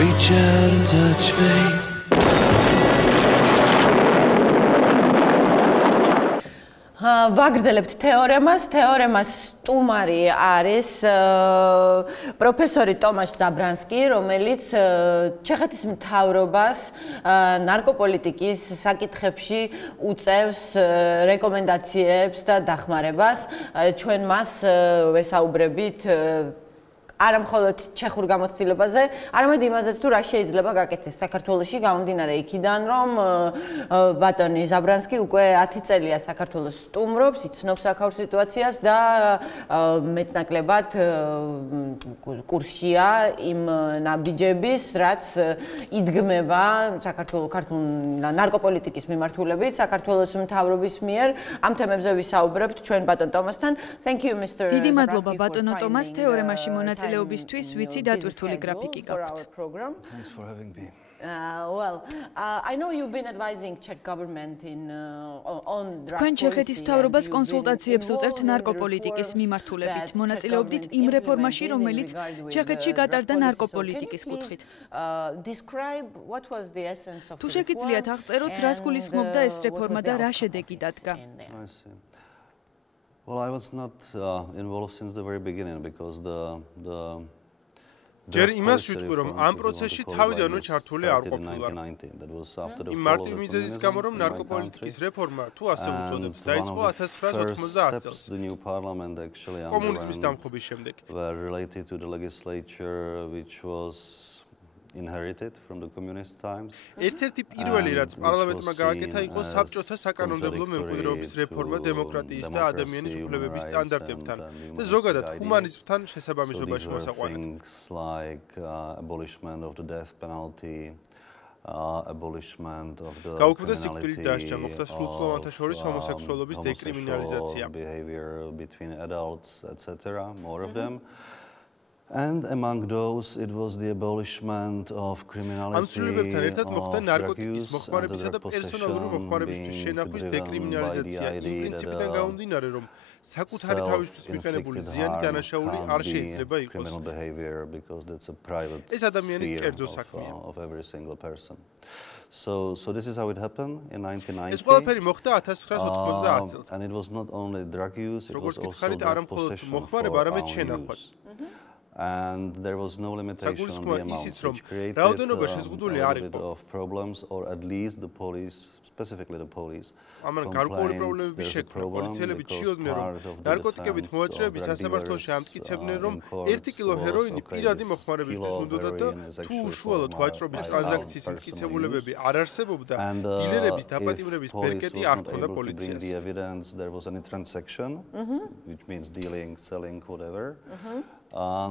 Reach out and touch faith. ვაგრძელებთ თეორემას სტუმარი არის პროფესორი ტომაშ ზაბრანსკი, რომელიც ჩეხეთის მთავრობას ნარკოპოლიტიკის საკითხებში უწევს რეკომენდაციებს და დახმარებას. ჩვენ მას ვესაუბრებით არა მხოლოდ ჩეხურ გამოცდილებაზე, არამედ იმაზეც თუ რა შეიძლება გაკეთდეს საქართველოში გამომდინარე იქიდან, რომ ბატონი ზაბრანსკი უკვე 10 წელია საქართველოს სტუმრობს, იცნობს აქაურ სიტუაციას და მეტნაკლებად კურსშია იმ ნაბიჯების, რაც იდგმება საქართველოს ნარკოპოლიტიკის მიმართულებით, საქართველოს მთავრობის მიერ. ამ თემებზე ვისაუბრებთ ჩვენ ბატონ ტომასთან. Thank you, Mr. დიდი მადლობა ბატონო ტომას, თეორემაში მონაწილეობისთვის, ვიცი დატვირთული გრაფიკი გაქვთ. Thanks for having me. I know you've been advising Czech government on თქვენ ჩეხეთის მთავრობას კონსულტაციებს უწევთ ნარკოპოლიტიკის მიმართულებით. მონაწილეობდით იმ რეფორმაში, რომელიც ჩეხეთში გატარდა ნარკოპოლიტიკის კუთხით. თუ შეგიძლიათ აღწეროთ, რას გულისხმობდა ეს რეფორმა და რა შედეგი დადგა? Well, I was not involved since the very beginning because ჯერ იმას ვიტყვი, რომ ამ პროცესში თავიდანვე ჩართული არ ყოფილა. იმ მარტივ მიზეზის გამო, რომ ნარკოპოლიტიკის რეფორმა, თუ ასე უწოდებს, დაიწყო 1990 წელს. კომუნიზმის დამხობის შემდეგ. related to the legislature which was inherited from the communist times. ერთ-ერთი პირველი, რაც პარლამენტმა გააკეთა, იყო საბჭოთა საკანონმდებლო მემკვიდრეობის რეფორმა დემოკრატიის და ადამიანის უფლებების სტანდარტებთან და ზოგადად ჰუმანიზმთან შესაბამისობაში მოსაყვანად. Things like abolishment of the death penalty, abolishment of the გაუქმდა სიკვდილის დასჯა, მოხდა სრულწლოვანთა შორის ჰომოსექსუალობის დეკრიმინალიზაცია. Behavior between adults, etc. More of them. And among those, it was the abolishment of criminality. ამ ცვლილებებთან ერთად მოხდა ნარკოტიკის მოხმარებისა და პერსონალური მოხმარებისთვის შენახვის დეკრიმინალიზაცია. იმ პრინციპიდან გამომდინარე, რომ საკუთარი თავისთვის მიყენებული ზიანი დანაშაული არ შეიძლება იყოს. ეს ადამიანის კერძო საქმეა. So this is how it happened in 1990. ეს ყველაფერი მოხდა 1990 წელს. And it was not only drug use, it was also the possession for our use. And there was no limitation on the amount, which created a little bit of problems, or at least the police, specifically the police, complained there's a problem because part of the ნარკოტიკებით მოაჭრეების სასამართლოში ამტკიცებდნენ, რომ 1 კილო ჰეროინი პირადი მოხმარებისთვის უნდოდა და თუ უშუალოდ ვაჭრობის ტრანზაქციის მტკიცებულებები არ არსებობდა, დილერების დაპატიმრების ბერკეტი არ ჰქონდა პოლიციას. The evidence there was any transaction, which means dealing, selling, whatever.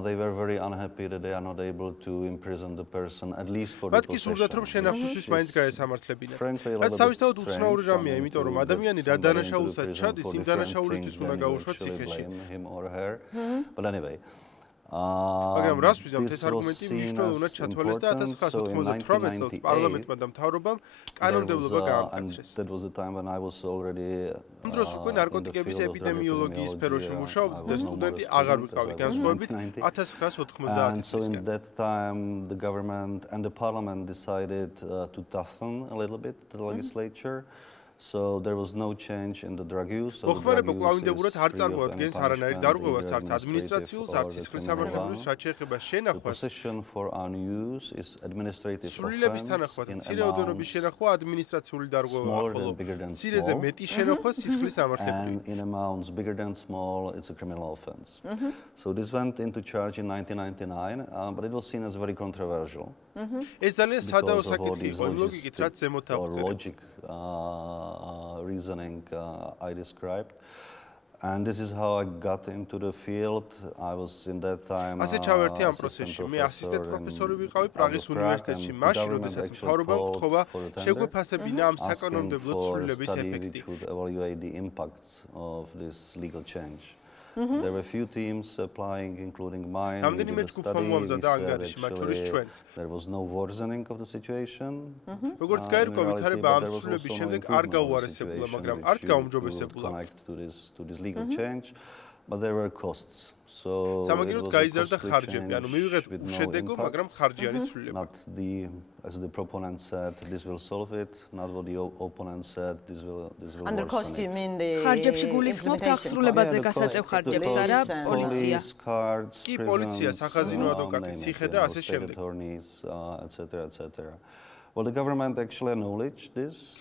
They were very unhappy that they are not able to imprison the person at least for the possession. მათ კი სურდათ, რომ შენახვისთვის მაინც გაესამართლებინათ. რაც თავისთავად უცნაური რამეა, იმიტომ რომ ადამიანი რა დანაშაულსაც ჩადის, იმ დანაშაულისთვის უნდა გაუშვათ ციხეში. But anyway, მაგრამ რას ვიზამთ, ეს არგუმენტი მნიშვნელოვნად უნდა ჩათვალეს და 1998 წელს პარლამენტმა და მთავრობამ კანონმდებლობა გაამტკიცეს. That was the time when I was already ამ დროს უკვე ნარკოტიკების ეპიდემიოლოგიის სფეროში მუშაობდი და სტუდენტი აღარ ვიყავი, განსხვავებით 1990 And so in that time the government and the parliament decided to toughen a little bit the legislature. So there was no change in the drug use. მოხმარება კვლავინდებურად არ წარმოადგენს არანაირ დარღვევას, არც ადმინისტრაციულს, არც სისხლის სამართლებრივს, რაც შეეხება შენახვას. Possession for unuse is administrative offense. სულილების თანახმად მცირე ოდენობის შენახვა ადმინისტრაციული დარღვევაა, ხოლო მცირეზე მეტი შენახვა სისხლის სამართლებრივი. And in amounts bigger than small, it's a criminal offense. So this went into charge in 1999, but it was seen as very controversial. ეს ძალიან სადაო საკითხი იყო, იმ ლოგიკით, რაც ზემოთ logic reasoning I described. And this is how I got into the field. I was in that time ასე ჩავერთი ამ პროცესში. მე ასისტენტ პროფესორი ვიყავი პრაღის უნივერსიტეტში, მაშინ როდესაც მთავრობამ გთხოვა შეგვეფასებინა ამ საკანონმდებლო ცვლილების ეფექტი. Evaluate the impacts of this legal change. There were few teams applying, including mine. რამდენიმე ჯგუფმა მოამზადა ანგარიში, მათ შორის ჩვენც. There was no worsening of the situation. როგორც გაირკვა, ვითარება ამ ცვლილების შემდეგ არ გაუარესებულა, მაგრამ არც გაუმჯობესებულა. To this legal change. but there were costs. So სამაგიეროდ გაიზარდა ხარჯები, ანუ მივიღეთ უშედეგო, მაგრამ ხარჯიანი ცვლილება. Not as the proponent said, this will solve it. Not what the opponent said, this will Under cost you mean the ხარჯებში გულისხმობთ აღსრულებაზე გასაწევ ხარჯებს, არა პოლიცია. კი პოლიცია, სახაზინო ადვოკატი, ციხე და ასე შემდეგ. etc. Well, the government actually acknowledged this.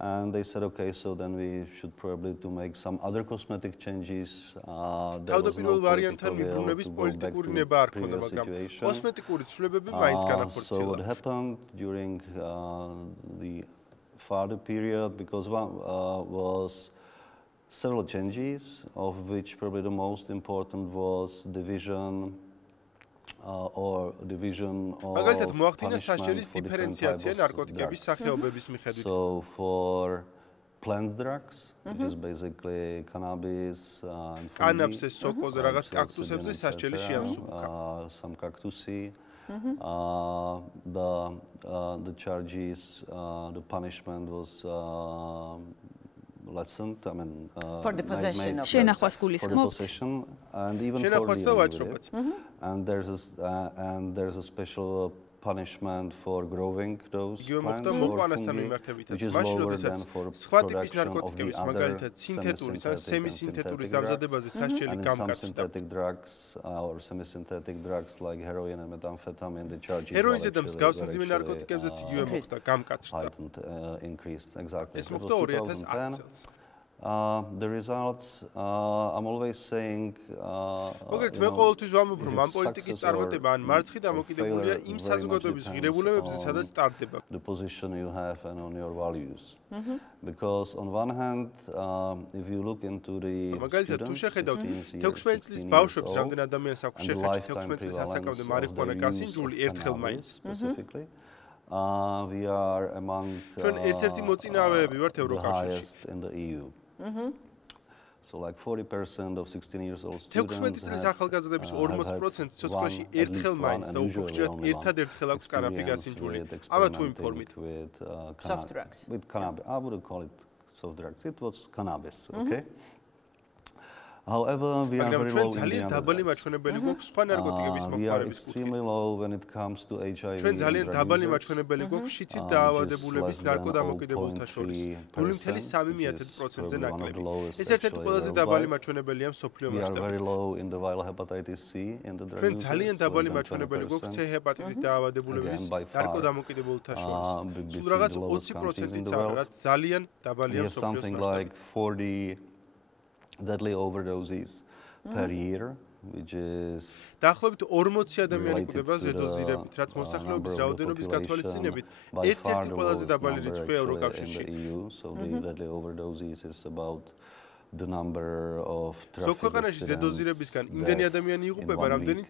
And they said, okay, so then we should probably to make some other cosmetic changes. There was no political will to go back to the previous situation. So what happened during the further period, because one was several changes, of which probably the most important was division or division of punishment for different types of drugs. So for plant drugs, which is basically cannabis and some cactusi, the charges, the punishment was lessened. I mean, for the possession of for the possession and even for dealing with it. And there's a special punishment for growing those plants or fungi, which is lower than for production of the other semi-synthetic drugs. And in some synthetic drugs or semi-synthetic drugs like heroin and methamphetamine, the charges are heightened, increased. Exactly. It was 2010. The results, I'm always saying, the position you have and on your values. Because on one hand, if you look into the students, 16 years old, and the lifetime prevalence of the use of cannabis specifically, we are among the highest in the EU. So like 40% of 16 years old students have had one, at least one, and usually only one, experience with experimenting with soft drugs. With cannabis. I wouldn't call it soft drugs. It was cannabis, okay? However, we are very low in the underdrugs. We are extremely low when it comes to HIV and drug users, which is less than 0.3%, one of the lowest actually worldwide. We are very low in the viral hepatitis C in the drug users, less than 20%. Again, by far, between the lowest countries in the world. We have something like 40 deadly overdoses per year, which is related to the number of the population, by far the lowest number actually in the EU. So the deadly overdoses is about the number of traffic accidents, deaths in 1 week in my country.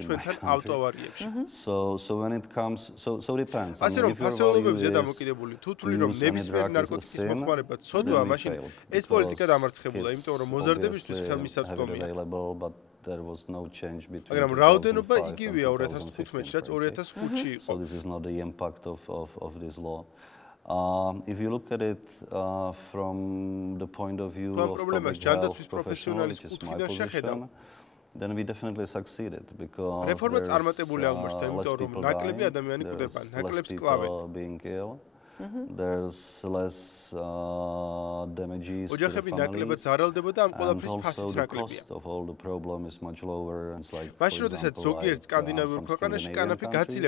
So when it comes, so depends. I mean, if your value is to use any drug as a sin, then we failed. Because kids obviously have it available, but there was no change between 2005 and 2015. So this is not the impact of this law. If you look at it from the point of view of public health professional, which is my position, then we definitely succeeded because there's less people dying, there's less people being ill. There's less damages to the families, and also the cost of all the problem is much lower. It's like, for example, like some Scandinavian countries,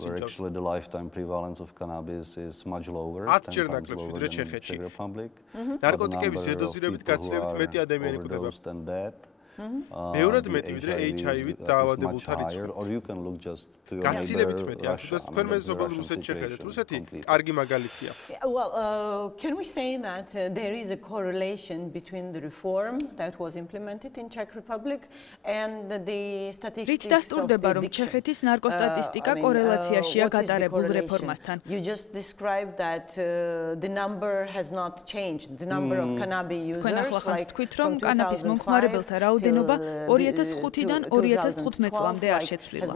where actually the lifetime prevalence of cannabis is much lower, 10 times lower than in the Czech Republic. But the number of people who are overdosed and dead, the HIV is much higher, or you can look just to your neighbor, Russia. I mean, the Russian situation completely. Well, can we say that there is a correlation between the reform that was implemented in Czech Republic and the statistics of the addiction? ჩეხეთის ნარკოსტატისტიკა კორელაციაშია გატარებულ რეფორმასთან. You just described that the number has not changed, the number of cannabis users, like from 2005 რაოდენობა 2005-დან 2015 წლამდე არ შეცვლილა.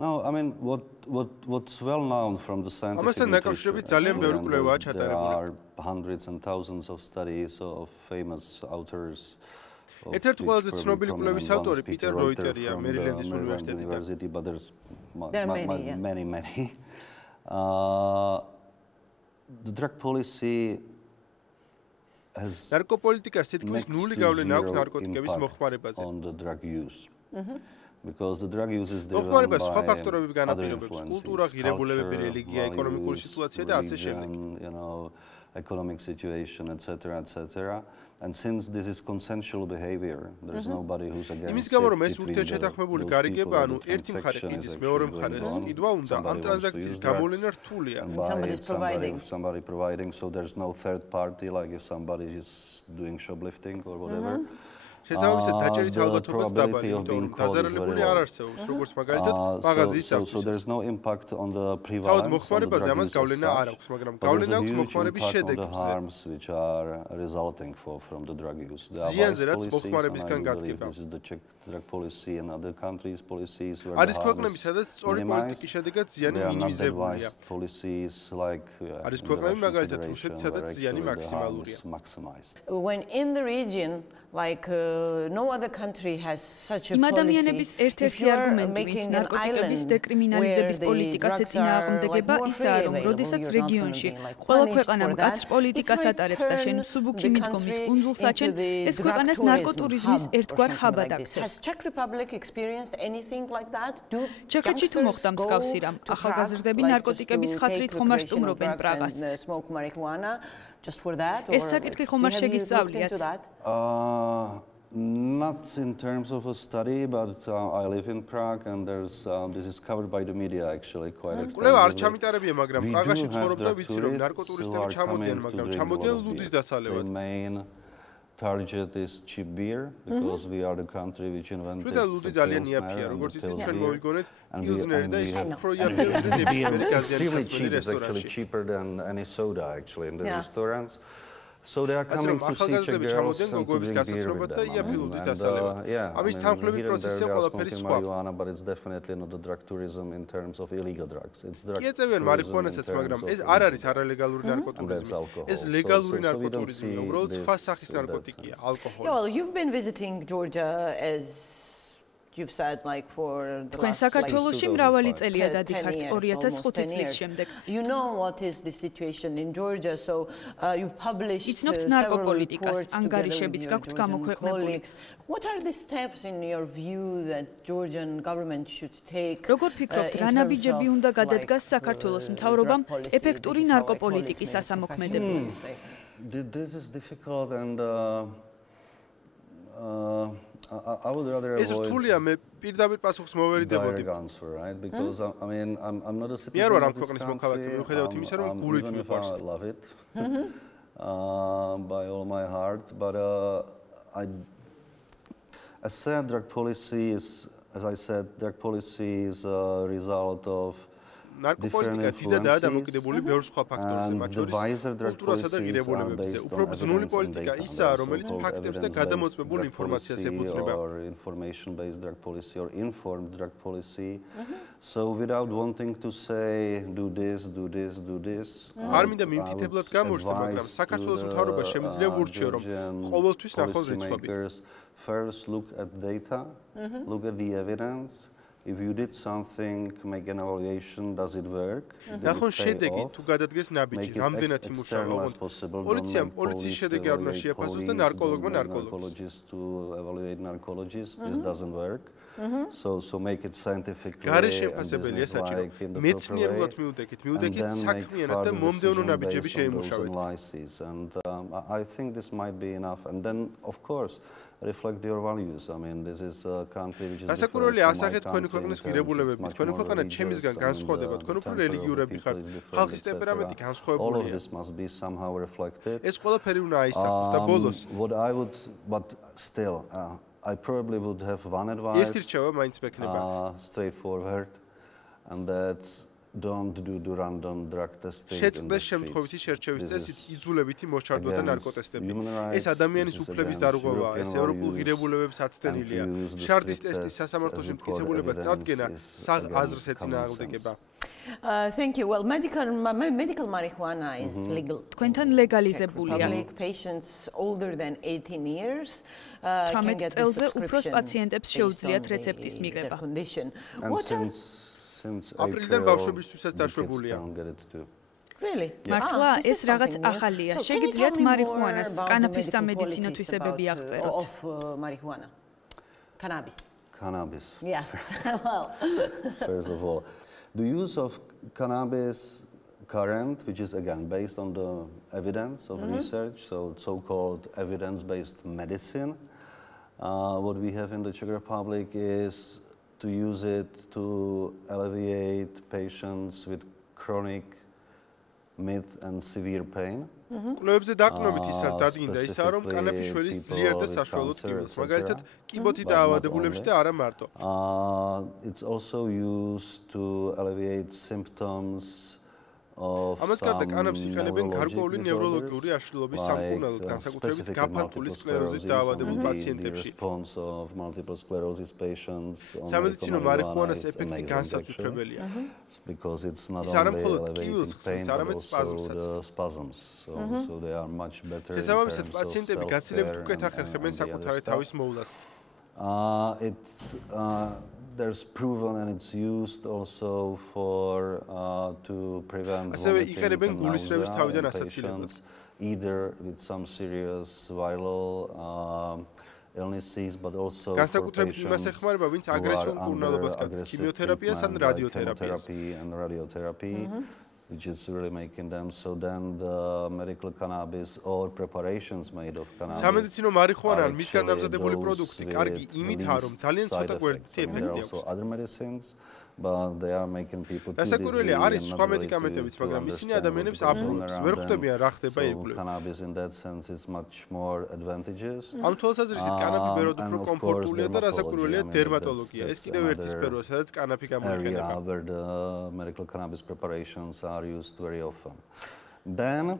No, I mean what's well known from the scientific literature. There are hundreds and thousands of studies of famous authors. ერთ-ერთი ყველაზე ცნობილი კვლევის ავტორი პიტერ როიტერია მერილენდის უნივერსიტეტიდან. But there's many. The drug policy has ნარკოპოლიტიკას თითქმის ნული გავლენა აქვს ნარკოტიკების მოხმარებაზე. On the drug use. Because the drug use is driven by სხვა ფაქტორები განაპირობებს, კულტურა, ღირებულებები, რელიგია, ეკონომიკური სიტუაცია და ასე შემდეგ. You know, economic situation, etc. And since this is consensual behavior, there is nobody who's against it. იმის გამო რომ ეს ურთიერთშეთანხმებული გარიგება, ანუ ერთი მხარე კიდის მეორე მხარეს კიდვა უნდა, ამ ტრანზაქციის გამოვლენა რთულია. Somebody providing, so there's no third party, like if somebody is doing shoplifting or whatever. შესაბამისად დაჭერის ალბათობას დაბალი, იმიტომ რომ დაზარალებული არ არსებობს, როგორც მაგალითად მაღაზიის საფრთხე. So there's no impact on the prevalence. მოხმარებაზე ამას გავლენა არ აქვს, მაგრამ გავლენა აქვს მოხმარების შედეგებზე. Harms which are resulting from the drug use. ზიანზე რაც მოხმარებისგან გადგება. This is the Czech drug policy and other countries policies where არის ქვეყნები, სადაც სწორი პოლიტიკის შედეგად ზიანი მინიმიზებულია. Policies like არის ქვეყნები, მაგალითად რუსეთი, სადაც ზიანი მაქსიმალურია. When in the region like no other country has such a policy. ადამიანების ერთ-ერთი არგუმენტი ნარკოტიკების დეკრიმინალიზების პოლიტიკას ეწინააღმდეგება ისაა, რომ როდესაც რეგიონში ყველა ქვეყანა მკაცრ პოლიტიკას ატარებს და შენ სუბუქი მიდგომის კუნძულს აჩენ, ეს ქვეყანას ნარკოტურიზმის ერთგვარ ჰაბად აქცევს. ჩეხეთში თუ მოხდა მსგავსი რამ, ახალგაზრდები ნარკოტიკების ხათრით ხომ არ სტუმრობენ პრაღას. Just for that, ეს საკითხი ხომ არ შეგისწავლიათ? Not in terms of a study, but I live in Prague and this is covered by the media actually quite extensively. კვლევა არ ჩამიტარებია, მაგრამ პრაღაში ცხოვრობ და ვიცი რომ ნარკოტურისტები ჩამოდიან, მაგრამ ჩამოდიან ლუდის დასალევად. Target is cheap beer because we are the country which invented the cheap is actually cheaper than any soda actually in the restaurants. So they are coming to see Czech girls and to drink beer with them. Marijuana, but it's definitely not the drug tourism in terms of illegal drugs. It's drug tourism in terms of alcohol. Well, you've been visiting Georgia as you've said like for the last საქართველოში მრავალი წელია დადიხართ 2005 წლის შემდეგ. You know what is the situation in Georgia, so you've published იცნობთ ნარკოპოლიტიკას, ანგარიშებიც გაქვთ გამოქვეყნებული. What are the steps in your view that Georgian government should take? როგორ ფიქრობთ, რა ნაბიჯები უნდა გადადგას საქართველოს მთავრობამ ეფექტური ნარკოპოლიტიკის ასამოქმედებლად? This is difficult and I would rather avoid answer, right? Because I mean, I'm not a citizen of this country, even if I love it by all my heart. But as said, drug policy is a result of ნარკოპოლიტიკა დიდადაა დამოკიდებული ბევრ სხვა ფაქტორზე, მათ შორის კულტურასა და ღირებულებებზე. უფრო ბრძნული პოლიტიკა ისაა, რომელიც ფაქტებს და გადამოწმებულ ინფორმაციას ეფუძნება. Information-based drug policy or informed drug policy. So without wanting to say do this. არ მინდა მიმთითებლად გამოჩნდა, მაგრამ საქართველოს მთავრობას შემიძლია ვურჩიო, რომ ყოველთვის ნახოს რიცხვები. First look at data, look at the evidence. If you did something, make an evaluation, does it work? ნახონ შედეგი, თუ გადადგეს ნაბიჯი, რამდენად იმუშავა. პოლიციამ პოლიციის შედეგი არ უნდა შეაფასოს და ნარკოლოგმა ნარკოლოგს. To evaluate narcologists, this doesn't work. So make it scientifically. გარე შეფასებელია საჭირო. მეცნიერულად მიუდეკით საქმიანად და მომდევნო ნაბიჯები შეიმუშავეთ. And I think this might be enough. And then, of course, reflect your values. I mean, this is a country which is different from my country. All of this must be somehow reflected. But still, I probably would have one advice, straightforward, and that's don't do the random drug testing. შეწყვეტეს შემთხვევითი შერჩევის წესით იძულებითი მოჩარდვა და ნარკოტესტები. ეს ადამიანის უფლების დარღვევაა, ეს ევროპულ ღირებულებებს აცდენილია. შარდის ტესტის სასამართლოში მტკიცებულებად წარდგენა აზრს ეწინააღმდეგება. Thank you. Well, medical marijuana is legal. თქვენთან ლეგალიზებულია. Patients older than 18 years 18 წელზე უფროს პაციენტებს შეუძლიათ რეცეპტის მიღება. აპრილიდან ბავშვებისთვისაც დაშვებულია. Really? მართლა ეს რაღაც ახალია. შეგიძლიათ მარიხუანას კანაფის სამედიცინო თვისებები აღწეროთ. Of marijuana. Cannabis. Cannabis. Yes. Well, first of all, the use of cannabis current, which is again based on the evidence of research, so-called evidence-based medicine. What we have in the Czech Republic is to use it to alleviate patients with chronic, mid and severe pain. კვლევებზე დაყრდნობით ისაც დადგინდა ისაა, რომ კანაფის შველის ძლიერ და საშუალო ტკივილს, მაგალითად, კიბოთი დაავადებულებში და არა მარტო. It's also used to alleviate symptoms of ამას გარდა კანაფის იყენებენ გარკვეული ნევროლოგიური აშლილობის სამკურნალოდ, განსაკუთრებით გაფანტული სკლეროზის დაავადებულ პაციენტებში. სამედიცინო მარიხუანას ეფექტი განსაცვიფრებელია. ის არა მხოლოდ ტკივილს ხსნის, არამედ სპაზმსაც. So they are much better. შესაბამისად, პაციენტები გაცილებით უკეთ ახერხებენ საკუთარი თავის მოვლას. There's proven and it's used also for to prevent vomiting in patients either with some serious viral illnesses but also for patients who are under chemotherapy and radiotherapy. Which is really making them so then the medical cannabis or preparations made of cannabis. სამედიცინო მარიხუანა ან მისგან დამზადებული პროდუქტი კარგი იმითაა, რომ ძალიან ცოტა გვერდითი ეფექტი აქვს. Other medicines, but they are making people too დასაკვირველი არის სხვა მედიკამენტებიც, მაგრამ ისინი ადამიანებს აბურებს, ვერ ხვდებიან რა ხდება ირგვლივ. Cannabis in that sense is much more advantageous. ამ თვალსაზრისით კანაფი ბევრად უფრო კომფორტულია და დასაკვირველია დერმატოლოგია. ეს კიდევ ერთი სფეროა, სადაც კანაფი გამოიყენება. Where the medical cannabis preparations are used very often. Then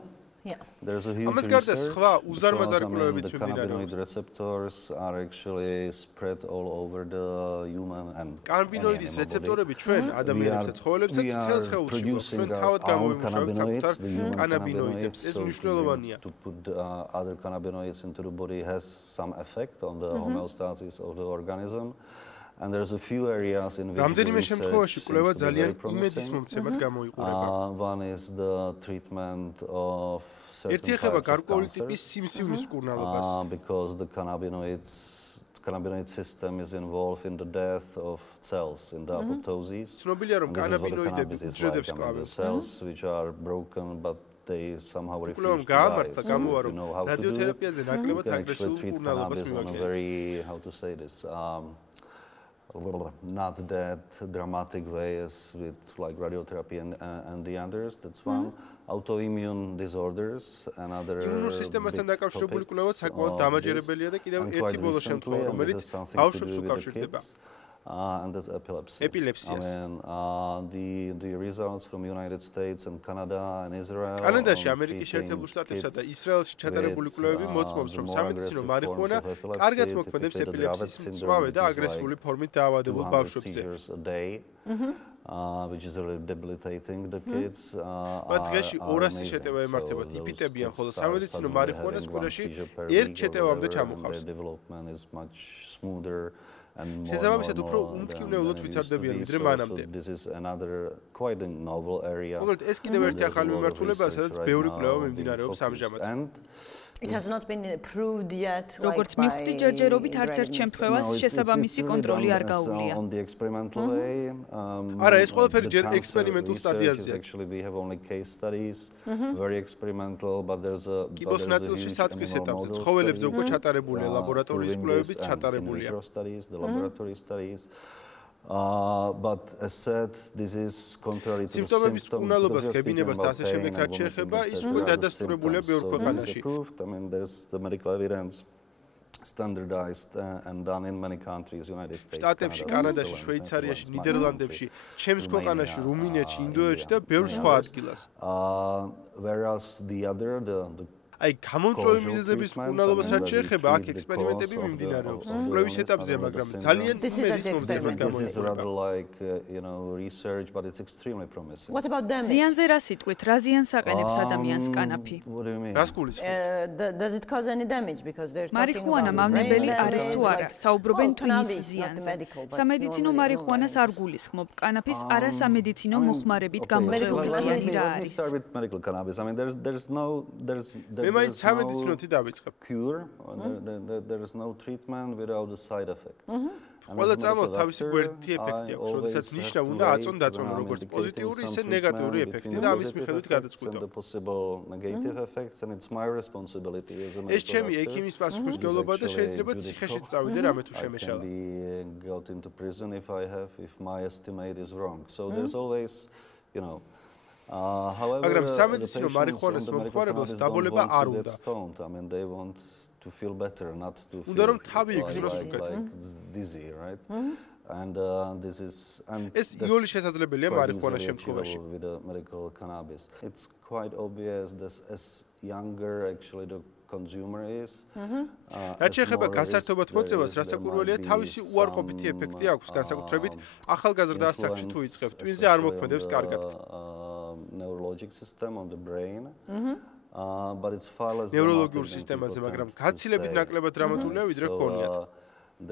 there's a huge research because the cannabinoid receptors are actually spread all over the human and cannabinoids receptorები ჩვენ ადამიანებსაც ცხოველებსაც მთელს სხეულში ჩვენ თავად გამოვიმუშავებთ საკუთარ cannabinoids. ეს მნიშვნელოვანია. To put other cannabinoids into the body has some effect on the homeostasis of the organism. And there's a few areas in which რამდენიმე შემთხვევაში კვლევა ძალიან იმედის მომცემად გამოიყურება. One is the treatment of certain types of cancer because the cannabinoid system is involved in the death of cells in the apoptosis. This is like the cells which are broken but they somehow refuse to die. So if you know how to do it, you can actually treat cannabis on a very, how to say this, not that dramatic way as with like radiotherapy and the others. That's one. Autoimmune disorders, another big topic. And quite recently, and this is something to do with the kids. And that's epilepsy. Epilepsy, yes. I mean, the results from United States and Canada and Israel. კანადაში, ამერიკის შეერთებულ შტატებსა და ისრაელში ჩატარებული კვლევები მოწმობს, რომ სამედიცინო მარიხუანა კარგად მოქმედებს ეპილეფსიის მწვავე და აგრესიული ფორმით დაავადებულ ბავშვებზე. Which is really debilitating the kids. მათ დღეში 200 შეტევა ემართებათ, იფიტებიან, ხოლო სამედიცინო მარიხუანას კვირაში 1 შეტევამდე ჩამოყავს. Development is much smoother. შესაბამისად უფრო უმტკივნეულოდ ვითარდებიან ვიდრე მანამდე. This is another quite a novel area. მოკლედ ეს კიდევ ერთი ახალი მიმართულებაა, სადაც ბევრი კვლევა მიმდინარეობს ამჟამად. It has not been proved yet. როგორც მივხვდი, ჯერჯერობით არც ერთ შემთხვევას შესაბამისი კონტროლი არ გაუვლია. On the experimental way. არა, ეს ყველაფერი ჯერ ექსპერიმენტულ სტადიაზეა. Actually we have only case studies, very experimental, but there's a კიბოს ნაწილში საწყის ეტაპზე ცხოველებზე უკვე ჩატარებულია ლაბორატორიის კვლევებიც ჩატარებულია. Laboratory studies. But as said, this is contrary to the symptoms. Because გებინებას და ასე შემდეგ რაც შეეხება, ის უკვე დადასტურებულია ბევრ ქვეყანაში. I mean, there's the medical evidence standardized and done in many countries, United States, შტატებში, კანადაში, შვეიცარიაში, ნიდერლანდებში, ჩემს ქვეყანაში, რუმინეთში, ინდოეთში და ბევრ სხვა ადგილას. Whereas the other, the აი გამომწვევი მიზეზების მკურნალობას რაც შეეხება, აქ ექსპერიმენტები მიმდინარეობს. კვლევის ეტაპზეა, მაგრამ ძალიან უმეტის მომზადებას გამოიყენება. ზიანზე რა სიტყვით, რა ზიანს აყენებს ადამიანს კანაფი? რას გულისხმობ? მარიხუანა მავნებელი არის თუ არა? საუბრობენ თვინის ზიანზე. სამედიცინო მარიხუანას არ გულისხმობ. კანაფის არასამედიცინო მოხმარებით გამოწვეული ზიანი რა არის? მაინც სამედიცინოთი დავიწყებ. There is no treatment without the side effects. ყველა წამალს თავისი გვერდითი ეფექტი აქვს, როდესაც ნიშნა უნდა აწონ-დაწონო როგორც პოზიტიური, ისე ნეგატიური ეფექტი და ამის მიხედვით გადაწყვეტო. ეს ჩემი ექიმის პასუხისმგებლობა და შეიძლება ციხეშიც წავიდე რამე თუ შემეშალა. მაგრამ სამედიცინო მარიხუანას მომხმარებელს დაბოლება არ უნდა. To feel better, not to feel dizzy, right? And this is ეს იოლი შესაძლებელია მარიხუანას შემთხვევაში. With the medical cannabis. It's quite obvious that as younger actually the consumer is. რაც შეეხება გასართობად მოწევას, რასაკვირველია თავისი უარყოფითი ეფექტი აქვს, განსაკუთრებით ახალგაზრდა ასაკში თუ იწყებ, ტვინზე არ მოქმედებს კარგად. Neurologic system on the brain. But it's far less neurological სისტემაზე, მაგრამ გაცილებით ნაკლებად დრამატულია ვიდრე გქონიათ.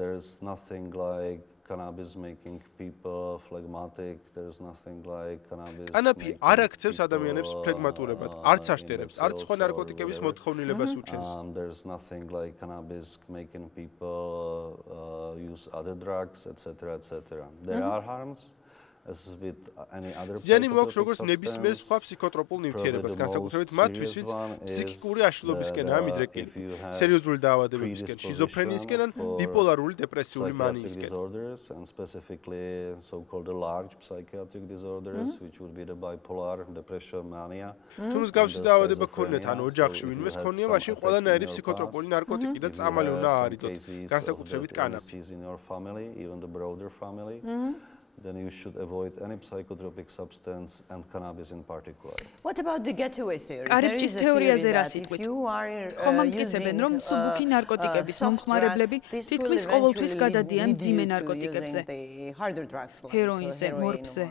There's nothing like cannabis making people phlegmatic. There's nothing like cannabis. კანაფი არ აქცევს ადამიანებს ფლეგმატურებად, არც აშტერებს, არც სხვა ნარკოტიკების მოთხოვნილებას უჩენს. There's nothing like cannabis making people use other drugs, etc., etc. There are harms. ზიანი მოაქვს როგორც ნებისმიერ სხვა ფსიქოტროპულ ნივთიერებას, განსაკუთრებით მათთვის, ვინც ფსიქიკური აშლილობისკენაა მიდრეკილი, სერიოზული დაავადებებისკენ, შიზოფრენიისკენ ან ბიპოლარული დეპრესიული მანიისკენ. თუ მსგავსი დაავადება გქონიათ, ან ოჯახში ვინმეს გქონია, მაშინ ყველანაირი ფსიქოტროპული ნარკოტიკი და წამალი უნდა აარიდოთ, განსაკუთრებით კანაფი. Then you should avoid any psychotropic substance and cannabis in particular. What about the getaway theory? კარიბჭის თეორიაზე რა სიტყვით? ხომ ამტკიცებენ, რომ მსუბუქი ნარკოტიკების მომხმარებლები თითქმის ყოველთვის გადადიან მძიმე ნარკოტიკებზე, ჰეროინზე, მორფზე.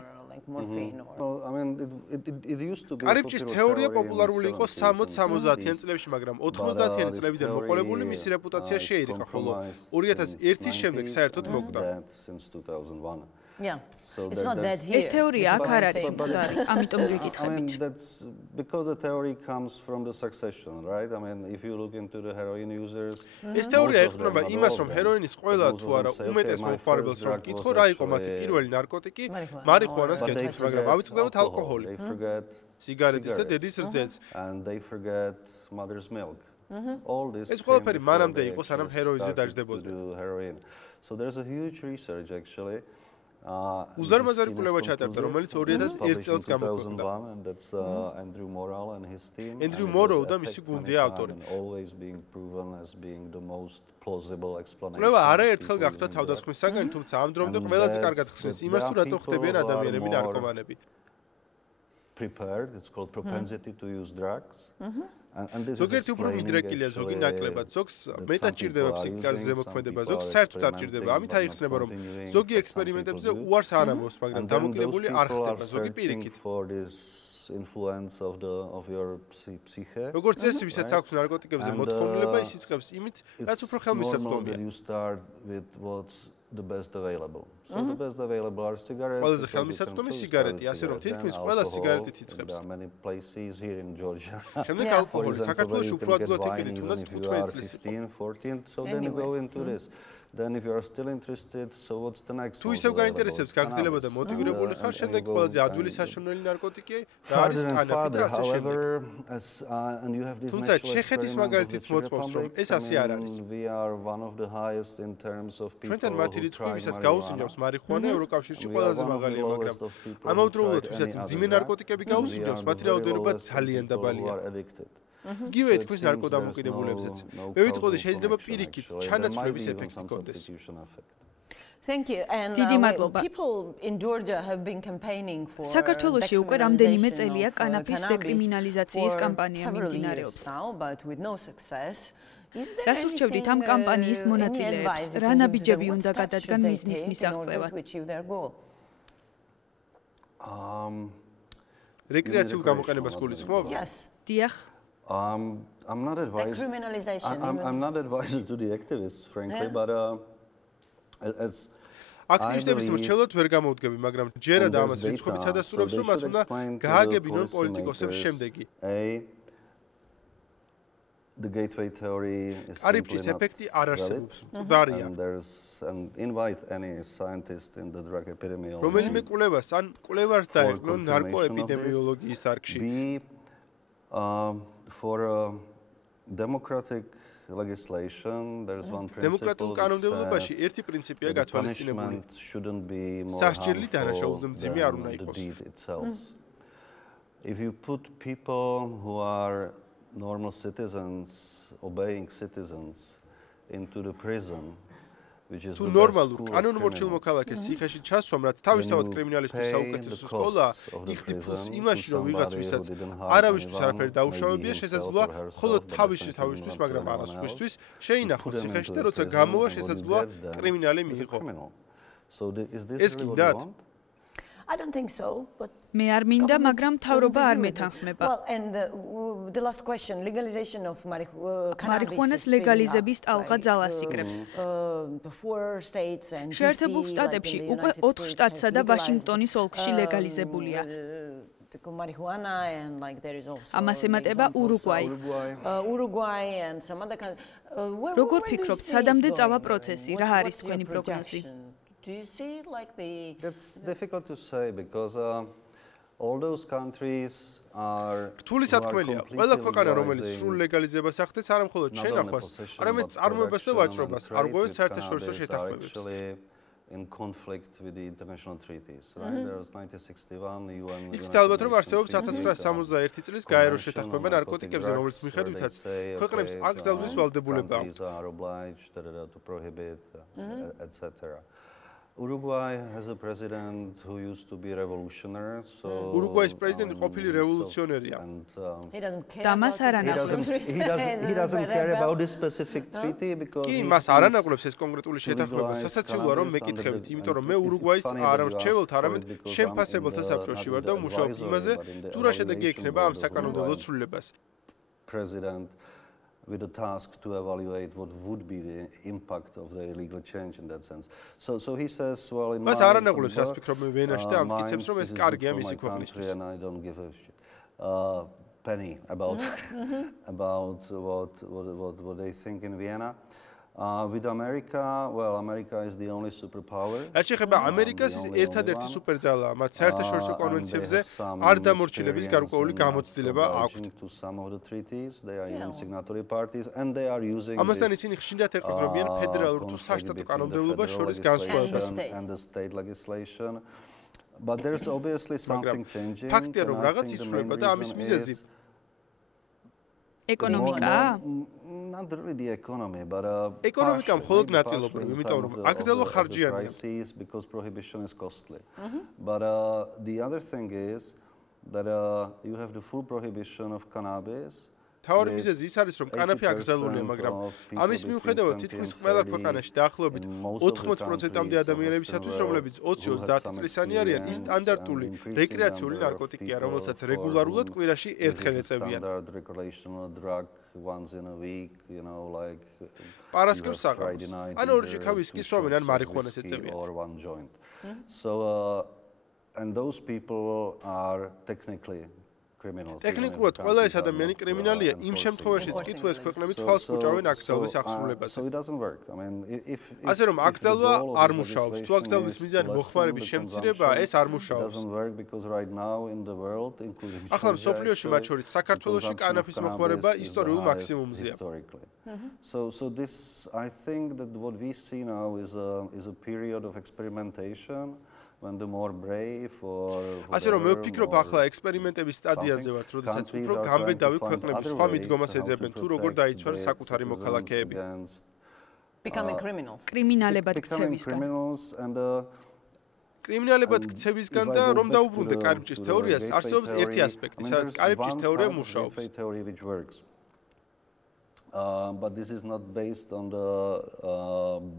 კარიბჭის თეორია პოპულარული იყო 60-70-იან წლებში, მაგრამ 90-იან წლებიდან მოყოლებული მისი რეპუტაცია შეირიყა, ხოლო 2001-ის შემდეგ საერთოდ მოკვდა. It's not that here. ეს თეორია აქ არ არის მკვდარი, ამიტომ ვიკითხებით. That's because the theory comes from the succession, right? I mean, if you look into the heroin users, ეს თეორია ეყრდნობა იმას, რომ ჰეროინის ყველა თუ არა უმეტეს მომხმარებელს რომ კითხო, რა იყო მათი პირველი ნარკოტიკი, მარიხუანას გეტყვით, მაგრამ ავიწყდებათ ალკოჰოლი, სიგარეტის და დედის რძეც. And they forget mother's milk. All this. ეს ყველაფერი მანამდე იყო, სანამ ჰეროინზე დაждდებოდნენ. So there's a huge research actually. უზარმაზარი კვლევა ჩატარდა, რომელიც 2001 წელს გამოქვეყნდა. Andrew Morrow და მისი გუნდია ავტორი. კვლევა არაერთხელ გახდა თავდასხმის საგანი, თუმცა ამ დრომდე ყველაზე კარგად ხსნის იმას, თუ რატო ხდებიან ადამიანები ნარკომანები. Prepared, it's called propensity to use drugs. ზოგიერთი უფრო მიდრეკილია, ზოგი ნაკლებად, ზოგს მეტად ჭირდება ფსიქიკაზე ზემოქმედება, ზოგს საერთოდ არ ჭირდება. ამით აიხსნება, რომ ზოგი ექსპერიმენტებზე უარს არ ამბობს, მაგრამ დამოკიდებული არ ხდება, ზოგი პირიქით. როგორც წესი, ვისაც აქვს ნარკოტიკებზე მოთხოვნილება, ის იწყებს იმით, რაც უფრო ხელმისაწვდომია. The best available. So the best available are cigarettes. ყველაზე ხელმისაწვდომი სიგარეტი, ასე რომ თითქმის ყველა სიგარეტით იწყებს. Many places here in Georgia. შემდეგ ალკოჰოლი, საქართველოში უფრო ადვილად იყიდით, თუნდაც 15 წლის. 14, so then you go into this. Then if you are still interested, so what's the next? თუ ისევ გაინტერესებს გაგრძელება და მოტივირებული ხარ, შემდეგ ყველაზე ადვილი საშუალებელი ნარკოტიკია და არის კანაფი და ასე შემდეგ. თუმცა ჩეხეთის მაგალითიც მოწმობს, რომ ეს ასე არ არის. ჩვენთან მათი რიცხვი, ვისაც გაუსინჯავს მარიხუანა, ევროკავშირში ყველაზე მაღალია, მაგრამ ამავდროულად, ვისაც მძიმე ნარკოტიკები გაუსინჯავს, მათი რაოდენობა ძალიან დაბალია. იგივე თქმის ნარკოდამოკიდებულებზეც. მე ვიტყოდი შეიძლება პირიქით ჩანაცვლების ეფექტი გქონდეს. Thank you. And people in Georgia have been campaigning for საქართველოში უკვე რამდენიმე წელია კანაფის დეკრიმინალიზაციის კამპანია მიმდინარეობს. But with no success. რას ურჩევდით ამ კამპანიის მონაწილეებს? რა ნაბიჯები უნდა გადადგან მიზნის მისაღწევად? რეკრეაციულ გამოყენებას გულისხმობ? დიახ. I'm not advisor to the activists, frankly, but აქტივისტების მრჩევლად ვერ გამოვდგები, მაგრამ ჯერა და ამას რიცხვებით სადასტურებს, რომ მათ უნდა გააგებინონ პოლიტიკოსებს შემდეგი. The gateway theory is არიფჭის ეფექტი არ არსებობს. მკვდარია. And invite any scientist in the drug epidemiology. რომელიმე კვლევას ან კვლევარს დაეგნონ ნარკოეპიდემიოლოგიის დარგში. For democratic legislation, there is one principle. დემოკრატიულ კანონმდებლობაში ერთი პრინციპია გათვალისწინებული. სასჯელი დანაშაულზე მძიმე არ უნდა იყოს. If you put people who are normal citizens, obeying citizens, into the prison, which is თუ ნორმალურ კანონმორჩილ მოქალაქეს ციხეში ჩასვამ, რაც თავისთავად კრიმინალისტის საუკეთესო სკოლა, იხდი ფულს იმაში, რომ ვიღაც ვისაც არავისთვის არაფერი დაუშავებია, შესაძლოა მხოლოდ თავისთვის, მაგრამ არა სხვისთვის, შეინახოს ციხეში და როცა გამოვა, შესაძლოა კრიმინალი მიიღო. ეს გინდათ? I don't think so, but მე არ მინდა, მაგრამ მთავრობა არ მეთანხმება. Well, and the last question, legalization of მარიხუანას ლეგალიზების ტალღა ძალას იკრებს. შეერთებულ შტატებში უკვე 4 შტატსა და ვაშინგტონის ოლქში ლეგალიზებულია. ამას ემატება ურუგვაი. როგორ ფიქრობთ, სადამდე წავა პროცესი? რა არის თქვენი პროგნოზი? Do you see like the That's difficult to say because all those countries are რთული სათქმელია. ყველა ქვეყანა, რომელიც სრულ ლეგალიზებას ახდენს, არა მხოლოდ შენახვას, არამედ წარმოებას და ვაჭრობას, არ ღვევს საერთაშორისო შეთანხმებებს. In conflict with the international treaties, right? There was 1961 UN. იქ ალბათ რომ არსებობს 1961 წლის გაერო შეთანხმება ნარკოტიკებზე, რომელიც მიხედვითაც ქვეყნებს აკრძალვის ვალდებულება აქვს. To prohibit, etc. Uruguay has a president who used to be revolutionary, so Uruguay's president ყოფილი რევოლუციონერია. he doesn't care. He doesn't care about this specific treaty because კი მას არ ანაკვლევს ეს კონკრეტული შეთანხმება. სასაცილოა რომ მეკითხებით, იმიტომ რომ მე ურუგვაის არა მრჩეველთა, არამედ შემფასებელთა საბჭოში ვარ და ვმუშაობ იმაზე, თუ რა შედეგი ექნება ამ საკანონმდებლო ცვლილებას. President with a task to evaluate what would be the impact of the illegal change in that sense. So he says, well, in my მას არ ანაკვლევს რას ფიქრობ მე ვენაში და ამტკიცებს რომ ეს კარგია მისი ქვეყნისთვის. And I don't give a penny about what they think in Vienna. With America, well, America is the only superpower. რაც შეეხება ამერიკას, ის ერთადერთი სუპერძალაა, მათ საერთაშორისო კონვენციებზე არ დამორჩილების გარკვეული გამოცდილება აქვთ. ამასთან ისინი ხშირად ეყრდნობიან ფედერალურ თუ საშტატო კანონმდებლობას შორის განსხვავებას. But there's obviously something changing. ფაქტია რომ რაღაც იცვლება და ამის მიზეზი ეკონომიკაა? Not really the economy, but ეკონომიკა მხოლოდ ნაწილობრივ, იმიტომ რომ აკრძალვა ხარჯიანია. Because prohibition is costly. But the other thing is that you have the full prohibition of cannabis. თავი მიზეზი ის არის რომ კანაფი აკრძალულია, მაგრამ ამის მიუხედავად თითქმის ყველა ქვეყანაში დაახლოებით 80%-მდე ადამიანებისათვის, რომლებიც 20-30 წლისანი არიან, ის სტანდარტული რეკრეაციული ნარკოტიკია, რომელსაც რეგულარულად კვირაში ერთხელ ეწევიან. Once in a week, you know, like პარასკევს საყავს. ან ორი ჯიქა ვისკი სვამენ, ან მარიხუანას ეწევიან. Or one joint. So and those people are technically criminals. ტექნიკურად ყველა ეს ადამიანი კრიმინალია, იმ შემთხვევაშიც კი თუ ეს ქვეყნები თვალს უჭავენ აკრძალვის აღსრულებას. So it doesn't work. I mean, if ასე რომ აკრძალვა არ მუშაობს, თუ აკრძალვის მიზანი მოხმარების შემცირებაა, ეს არ მუშაობს. Doesn't work because right now in the world, including ახლა მსოფლიოში, მათ შორის საქართველოში კანაფის მოხმარება ისტორიულ მაქსიმუმზეა. So this, I think that what we see now is a period of experimentation ასე რომ მე ვფიქრობ ახლა ექსპერიმენტების სტადიაზე ვართ, როდესაც უფრო გამბედავი ქვეყნები სხვა მიდგომას ეძებენ თუ როგორ დაიცვან საკუთარი მოქალაქეები. კრიმინალებად ქცევისგან. კრიმინალებად ქცევისგან და რომ დაუბრუნდე კარიბჭის თეორიას, არსებობს ერთი ასპექტი, სადაც კარიბჭის თეორია მუშაობს. But this is not based on the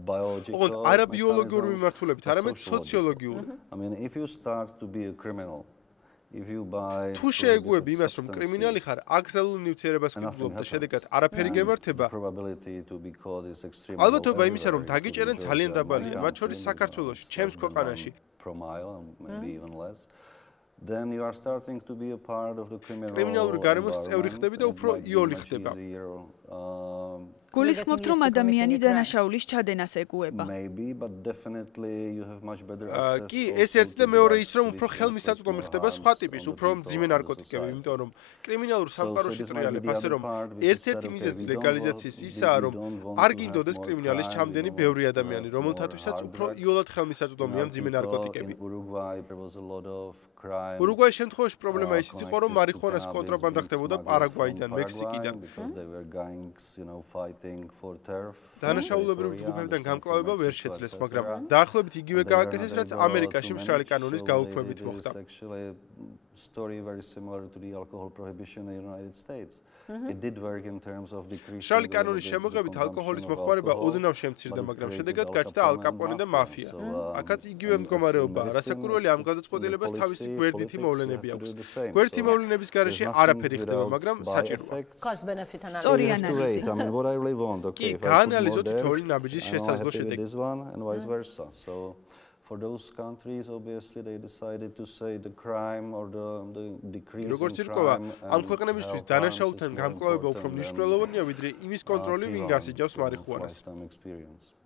biological. ოღონდ არა ბიოლოგიური მიმართულებით, არამედ სოციოლოგიური. I mean, if you start to be a criminal, if you buy თუ შეეგუები იმას, რომ კრიმინალი ხარ, აგზალულ ნივთიერებას გგლობ და შედეგად არაფერი გემართება, ალბათობა იმისა, რომ დაგიჭერენ ძალიან დაბალია, მათ შორის საქართველოში, ჩემს ქვეყანაში. Maybe even less. Then you are starting to be a part of the criminal. კრიმინალური გარემოს წევრი ხდები და უფრო იოლი ხდება. გულისხმობთ, რომ ადამიანი დანაშაულის ჩადენას ეგუება. Maybe, but definitely you have much better access. კი, ეს ერთი და მეორე ის, რომ უფრო ხელმისაწვდომი ხდება სხვა ტიპის, უფრო მძიმე ნარკოტიკები, იმიტომ რომ კრიმინალურ სამყაროში ტრიალებ, ასე რომ ერთ-ერთი მიზეზი ლეგალიზაციის ისაა, რომ არ გინდოდეს კრიმინალის ჩამდენი ბევრი ადამიანი, რომელთათვისაც უფრო იოლად ხელმისაწვდომია მძიმე ნარკოტიკები. ურუგვაის შემთხვევაში პრობლემა ისიც იყო, რომ მარიხუანას კონტრაბანდა ხდებოდა პარაგვაიდან, მექსიკიდან. დანაშაულებრივ ჯგუფებიდან გამკლავება ვერ შეძლეს, მაგრამ დაახლოებით იგივე გააკეთეს, რაც ამერიკაში მშრალი კანონის გაუქმებით მოხდა. მშრალი კანონის შემოღებით ალკოჰოლის მოხმარება ოდნავ შემცირდა, მაგრამ შედეგად გაჩნდა ალ კაპონე და მაფია. აქაც იგივე მდგომარეობაა, რასაკვირველია ამ გადაწყვეტილებას თავისი გვერდითი მოვლენები აქვს. გვერდითი მოვლენების გარეშე არაფერი ხდება, მაგრამ საჭიროა. სწორი ანალიზი. კი, გაანალიზოთ თითოეული ნაბიჯის შესაძლო შედეგი. For those countries, obviously, they decided to say the crime or the decrease in crime. როგორც ირკვევა, ამ ქვეყნებისთვის დანაშაულთან გამკლავება უფრო მნიშვნელოვანია, ვიდრე იმის კონტროლი, ვინ გასიჯავს მარიხუანას.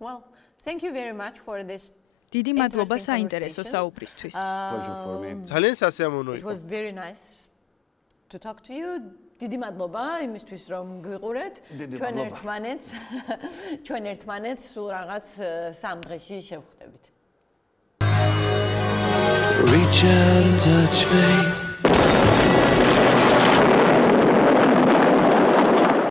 Well, thank you very much for this. დიდი მადლობა საინტერესო საუბრისთვის. ძალიან სასიამოვნო იყო. It was very nice to talk to you. დიდი მადლობა იმისთვის, რომ გვიყურეთ. ჩვენ ერთმანეთს სულ რაღაც 3 დღეში შევხვდებით. Reach out and touch faith.